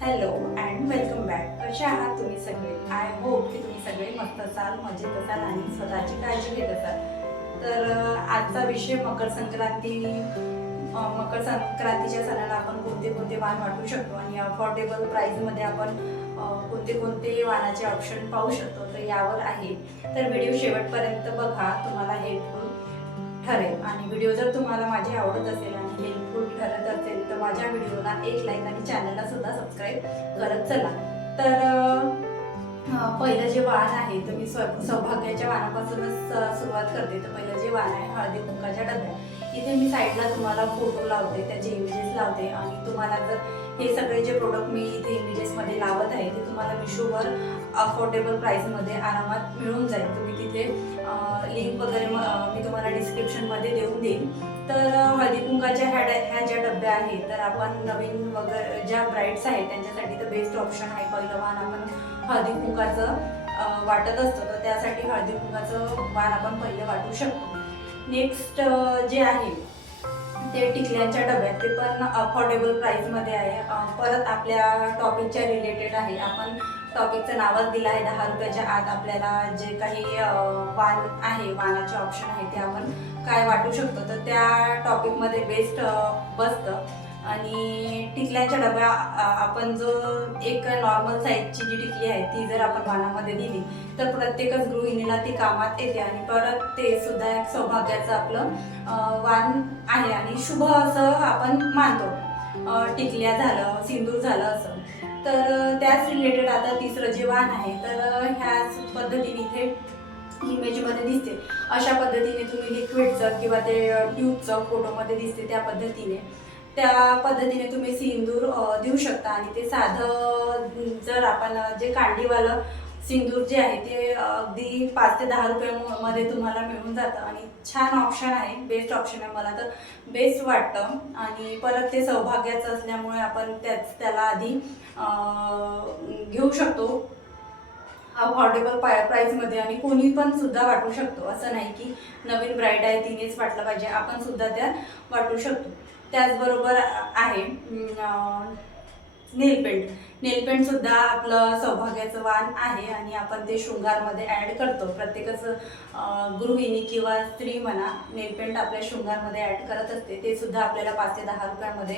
Hello and welcome back. कसे आहात तुम्ही सगळे? आय होप की तुम्ही सगळे मस्त असाल, मजेत असाल आणि स्वतःची काळजी घेत असाल. तर आजचा विषय मकर संक्रांती. मकर संक्रांतीच्या सणाला आपण कोणते कोणते वाण वाटू शकतो आणि अफोर्डेबल प्राईजमध्ये आपण कोणते कोणते वाणाचे ऑप्शन पाहू शकतो, तर यावर आहे. तर व्हिडिओ शेवटपर्यंत बघा, तुम्हाला हेल्पफुल ठरेल. आणि व्हिडिओ जर तुम्हाला माझी आवडत असेल आणि हेल्पफुल ठरत असेल तर माझ्या व्हिडिओला एक लाईक आणि चॅनलला सुद्धा सबस्क्राईब करत चला. तर पहिलं जे वाण आहे तर मी सौभाग्याच्या वाणापासूनच सुरुवात करते. तर पहिलं जे वाण आहे हळदी कुंकाच्या डब्यात, इथे मी साईडला तुम्हाला फोटो लावते, त्याचे इमेजेस लावते. आणि तुम्हाला जर हे सगळे जे प्रोडक्ट मी इथे इमेजेसमध्ये लावत आहे ते तुम्हाला मिशोवर अफोर्डेबल प्राईसमध्ये आरामात मिळून जाईल. तुम्ही तिथे लिंक वगैरे मी तुम्हाला डिस्क्रिप्शनमध्ये देऊन देईन. तर हळदी कुंकाच्या ह्या ज्या डब्या आहेत, तर आपण नवीन वगैरे ज्या ब्राईड्स आहेत त्यांच्यासाठी तर बेस्ट ऑप्शन आहे. पहिलं वाण आपण हळदी कुंकाचं वाटत असतो, तर त्यासाठी हळदी कुंकाचं वाण आपण पहिलं वाटू शकतो. नेक्स्ट जे आहे ते टिकल्यांच्या डब्यात, ते पण अफोर्डेबल प्राईसमध्ये आहे. परत आपल्या टॉपिकच्या रिलेटेड आहे. आपण टॉपिकचं नावच दिलं आहे 10 रुपयाच्या आत आपल्याला जे काही वाण आहे, वाणाचे ऑप्शन आहे ते आपण काय वाटू शकतो, तर त्या टॉपिकमध्ये बेस्ट बसतं. आणि टिकल्यांच्या डब्या आपण जो एक नॉर्मल साईजची जी टिकली आहे ती जर आपण वाणामध्ये दिली तर प्रत्येकच गृहिणीला ती कामात येते. आणि परत ते सुद्धा एक सौभाग्याचं आपलं वाण आहे आणि शुभ असं आपण मानतो. टिकल्या झालं, सिंदूर झालं असं. तर त्याच रिलेटेड आता तिसरं जे वाण आहे, तर ह्याच पद्धतीने इथे इमेजमध्ये दिसते अशा पद्धतीने तुम्ही लिक्विडचं किंवा ते ट्यूबचं फोटोमध्ये दिसते त्या पद्धतीने तुम्ही सिंदूर देऊ शकता. आणि ते साधं जर आपण जे कांडीवालं सिंदूर जे आहे ते अगदी 5 ते 10 रुपयामध्ये तुम्हाला मिळून जातं. आणि छान ऑप्शन आहे, बेस्ट ऑप्शन आहे, मला तर बेस्ट वाटतं. आणि परत ते सौभाग्याचं असल्यामुळे आपण त्याला आधी घेऊ शकतो अफोर्डेबल प्राईसमध्ये. आणि कोणी पण सुद्धा वाटू शकतो, असं नाही की नवीन ब्राईड आहे तिनेच वाटलं पाहिजे, आपण सुद्धा त्या वाटू शकतो. त्याचबरोबर आहे नेलपेंट सुद्धा आपलं सौभाग्याचं वाण आहे आणि आपण ते शृंगारमध्ये ॲड करतो. प्रत्येकच गृहिणी किंवा स्त्री म्हणा नेलपेंट आपल्या शृंगारमध्ये ॲड करत असते. ते सुद्धा आपल्याला 5 ते 10 रुपयामध्ये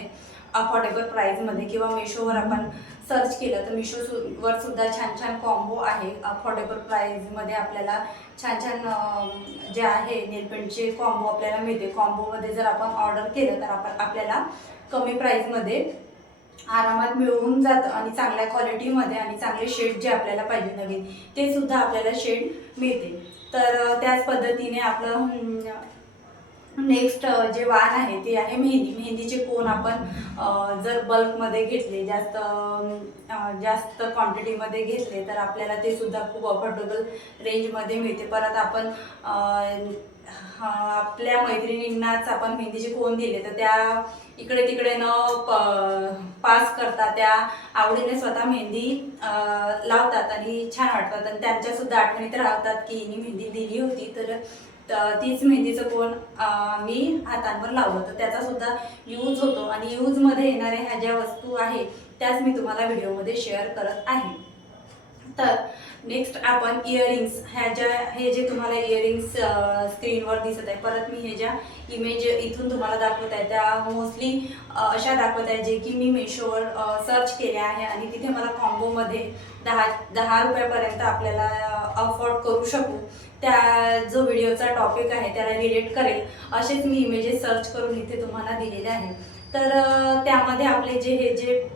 अफोर्डेबल प्राईसमध्ये, किंवा मिशोवर आपण सर्च केलं तर मिशोवर सुद्धा छान छान कॉम्बो आहे. अफोर्डेबल प्राईसमध्ये आपल्याला छान छान जे आहे नेलपेंटचे कॉम्बो आपल्याला मिळते. कॉम्बोमध्ये जर आपण ऑर्डर केलं तर आपल्याला कमी प्राईसमध्ये आरामात मिळून जातं आणि चांगल्या क्वालिटीमध्ये आणि चांगले शेड जे आपल्याला पाहिजे नवीन ते सुद्धा आपल्याला शेड मिळते. तर त्याच पद्धतीने आपलं नेक्स्ट जे वाण आहे ते आहे मेहंदीचे कोन. आपण जर बल्कमध्ये घेतले, जास्त क्वांटिटीमध्ये घेतले तर आपल्याला ते सुद्धा खूप अफोर्डेबल रेंजमध्ये मिळते. परत आपण आपल्या मैत्रिणींनाच आपण मेहंदीचे कोन दिले तर त्या इकडे तिकडे न पास करता त्या आवडीने स्वतः मेहंदी लावतात आणि छान वाटतात. आणि त्यांच्या सुद्धा आठवणीत राहतात की हिने मेहंदी दिली होती, तर तीच मेहंदीचं कोन मी हातांवर लावलं, तर त्याचा सुद्धा यूज होतो. आणि यूजमध्ये येणाऱ्या ह्या ज्या वस्तू आहे त्याच मी तुम्हाला व्हिडिओमध्ये शेअर करत आहे. तर नेक्स्ट आपण इयरिंग्स, हे जे तुम्हाला इयरिंग्स स्क्रीनवर दिसत आहे, परत मी हे ज्या इमेज इथून तुम्हाला दाखवत आहे त्या मोस्टली अशा दाखवत आहे जे की मी मिशोवर सर्च केले आहे. आणि तिथे मला कॉम्बोमध्ये 10 रुपयापर्यंत आपल्याला अफोर्ड करू शकू, त्या जो व्हिडिओचा टॉपिक आहे त्याला रिलेट करेल असेच मी इमेजेस सर्च करून इथे तुम्हाला दिलेले आहे. तर त्यामध्ये आपले हे जे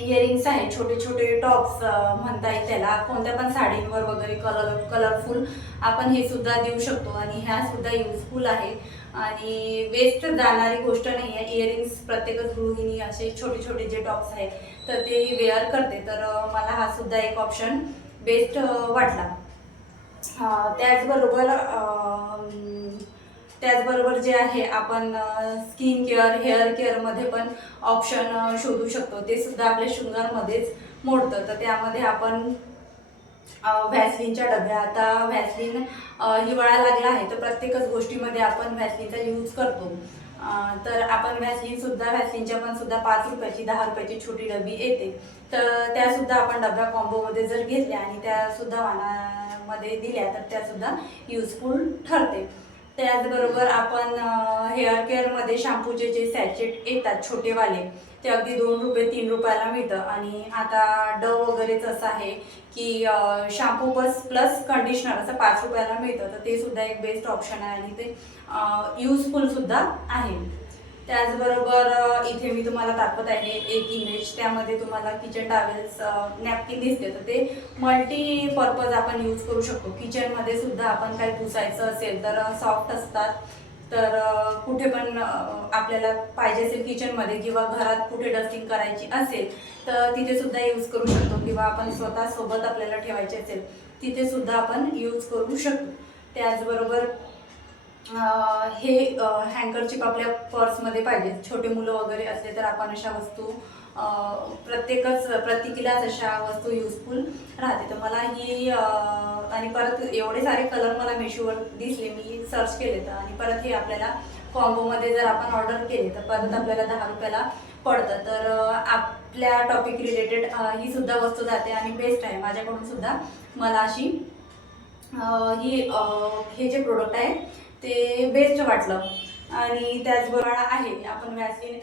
इयरिंग्स आहेत, छोटे छोटे टॉप्स म्हणता येईल त्याला, कोणत्या पण साडींवर वगैरे कलरफुल आपण हे सुद्धा देऊ शकतो. आणि ह्या सुद्धा युजफुल आहे आणि वेस्ट जाणारी गोष्ट नाही आहे. इयरिंग्स प्रत्येकच गृहिणी असे छोटे छोटे जे टॉप्स आहेत तर ते वेअर करते, तर मला हा सुद्धा एक ऑप्शन बेस्ट वाटला. त्याचबरोबर जे आहे आपण स्किन केअर, हेअर केअरमध्ये पण ऑप्शन शोधू शकतो. ते सुद्धा आपल्या शृंगारमध्येच मोडतं. तर त्यामध्ये आपण व्हॅसलिनच्या डब्या, आता व्हॅसलिन हिवाळा लागला आहे तर प्रत्येकच गोष्टीमध्ये आपण व्हॅसलिनचा यूज करतो. तर आपण व्हॅसलीनच्या पण सुद्धा 5 रुपयाची 10 रुपयाची छोटी डबी येते, तर त्यासुद्धा आपण डब्या कॉम्बोमध्ये जर घेतल्या आणि त्यासुद्धा वाणामध्ये दिल्या तर त्यासुद्धा युजफुल ठरते. त्याचबरोबर आपण हेअर केअरमध्ये शॅम्पूचे जे सॅचेट येतात छोटेवाले ते अगदी 2 रुपये 3 रुपयाला मिळतं. आणि आता डव वगैरेच असं आहे की शॅम्पू प्लस कंडिशनर असं 5 रुपयाला मिळतं, तर ते सुद्धा एक बेस्ट ऑप्शन आहे आणि ते युजफुलसुद्धा आहे. त्याचबरोबर इथे मी तुम्हाला दाखवत आहे एक इमेज, त्यामध्ये तुम्हाला किचन टॉवेल्स नॅपकिन दिसते, तर ते मल्टीपर्पज आपण यूज करू शकतो. किचनमध्ये सुद्धा आपण काही पुसायचं असेल तर सॉफ्ट असतात, तर कुठे पण आपल्याला पाहिजे असेल किचनमध्ये किंवा घरात कुठे डस्टिंग करायची असेल तर तिथे सुद्धा यूज करू शकतो, किंवा आपण स्वतःसोबत आपल्याला ठेवायचे असेल तिथे सुद्धा आपण यूज करू शकतो. त्याचबरोबर हे हँकरचिप आपल्या पर्समध्ये पाहिजे. छोटे मुलं वगैरे असले तर आपण अशा वस्तू प्रत्येकीलाच अशा वस्तू युजफुल राहते. तर मला ही आणि परत एवढे सारे कलर मला मेशोवर दिसले, मी सर्च केले तर, आणि परत हे आपल्याला कॉम्बोमध्ये जर आपण ऑर्डर केले तर परत आपल्याला 10 रुपयाला पडतं. तर आपल्या टॉपिक रिलेटेड ही सुद्धा वस्तू जाते आणि बेस्ट आहे. माझ्याकडून सुद्धा मला अशी हे जे प्रोडक्ट आहे ते बेस्ट वाटलं. आणि त्याचबरोबर आहे आपण व्हॅसलीन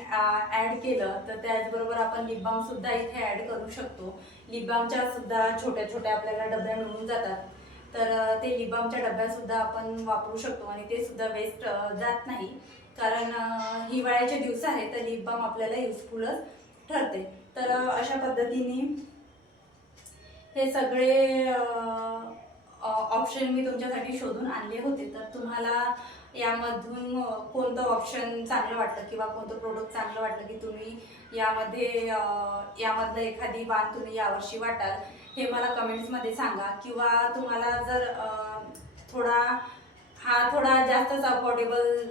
ॲड केलं तर त्याचबरोबर आपण लिप बामसुद्धा इथे ॲड करू शकतो. लिप बामच्या सुद्धा छोट्या छोट्या आपल्याला डब्या मिळून जातात, तर ते लिप बामच्या डब्यासुद्धा आपण वापरू शकतो आणि ते सुद्धा वेस्ट जात नाही, कारण हिवाळ्याचे दिवस आहे तर लिप बाम आपल्याला युजफुलच ठरते. तर अशा पद्धतीने हे सगळे ऑप्शन मी तुमच्यासाठी शोधून आणले होते. तर तुम्हाला यामधून कोणतं ऑप्शन चांगलं वाटलं किंवा कोणतं प्रोडक्ट चांगलं वाटलं की तुम्ही यामधलं एखादी वाण तुम्ही यावर्षी वाटाल, हे मला कमेंट्समध्ये सांगा. किंवा तुम्हाला जर थोडा जास्तच अफोर्डेबल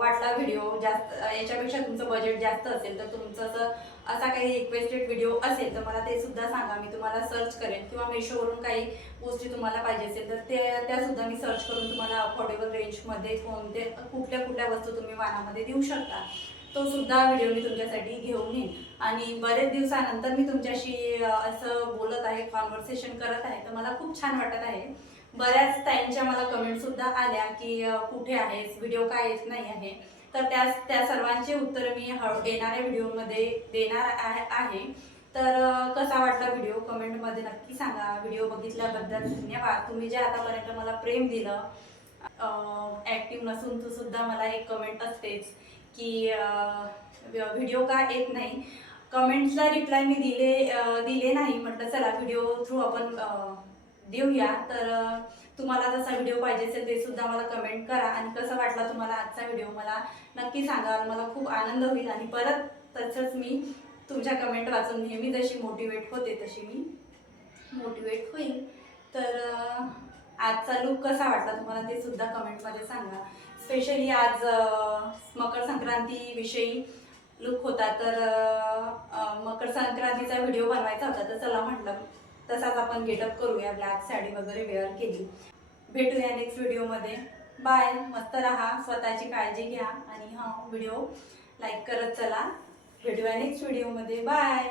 वाटला व्हिडिओ, याच्यापेक्षा तुमचं बजेट जास्त असेल तर तुमचं असा काही रिक्वेस्टेड व्हिडिओ असेल तर मला ते सुद्धा सांगा, मी तुम्हाला सर्च करेन. किंवा मेशोवरून काही गोष्टी तुम्हाला पाहिजे असेल तर त्यासुद्धा मी सर्च करून तुम्हाला अफोर्डेबल रेंजमध्ये कुठल्या वस्तू तुम्ही वाणामध्ये देऊ शकता, तो सुद्धा व्हिडिओ मी तुमच्यासाठी घेऊन येईन. आणि बरेच दिवसानंतर मी तुमच्याशी असं बोलत आहे, कॉन्व्हर्सेशन करत आहे, तर मला खूप छान वाटत आहे. बऱ्याच ताईंच्या मला कमेंटसुद्धा आल्या की कुठे आहेस, व्हिडिओ का येत नाही आहे, तर त्या सर्वांची उत्तरं मी येणाऱ्या व्हिडिओमध्ये देणार आहे. तर कसा वाटला व्हिडिओ कमेंटमध्ये नक्की सांगा. व्हिडिओ बघितल्याबद्दल धन्यवाद. तुम्ही जे आतापर्यंत मला प्रेम दिलं, ॲक्टिव्ह नसून तू सुद्धा मला एक कमेंट असतेच की व्हिडिओ का येत नाही. कमेंट्सला रिप्लाय मी दिले नाही, म्हटलं चला व्हिडिओ थ्रू आपण देऊया. तर तुम्हाला जसा व्हिडिओ पाहिजे असेल ते सुद्धा मला कमेंट करा. आणि कसा वाटला तुम्हाला आजचा व्हिडिओ मला नक्की सांगा, मला खूप आनंद होईल. आणि परत तसंच मी तुमच्या कमेंट वाचून नेहमी जशी मोटिवेट होते तशी मी मोटिवेट होईल. तर आजचा लुक कसा वाटला तुम्हाला ते सुद्धा कमेंटमध्ये सांगा. स्पेशली आज मकर संक्रांतीविषयी लुक होता, तर मकर संक्रांतीचा व्हिडिओ बनवायचा होता, तर चला म्हटलं तसाच आपण गेटअप करूया. ब्लॅक साडी वगैरे वेअर केली. भेटूया नेक्स्ट व्हिडिओमध्ये. बाय. मस्त राहा, स्वतःची काळजी घ्या आणि व्हिडिओ लाईक करत चला. भेटूया नेक्स्ट व्हिडिओमध्ये. बाय.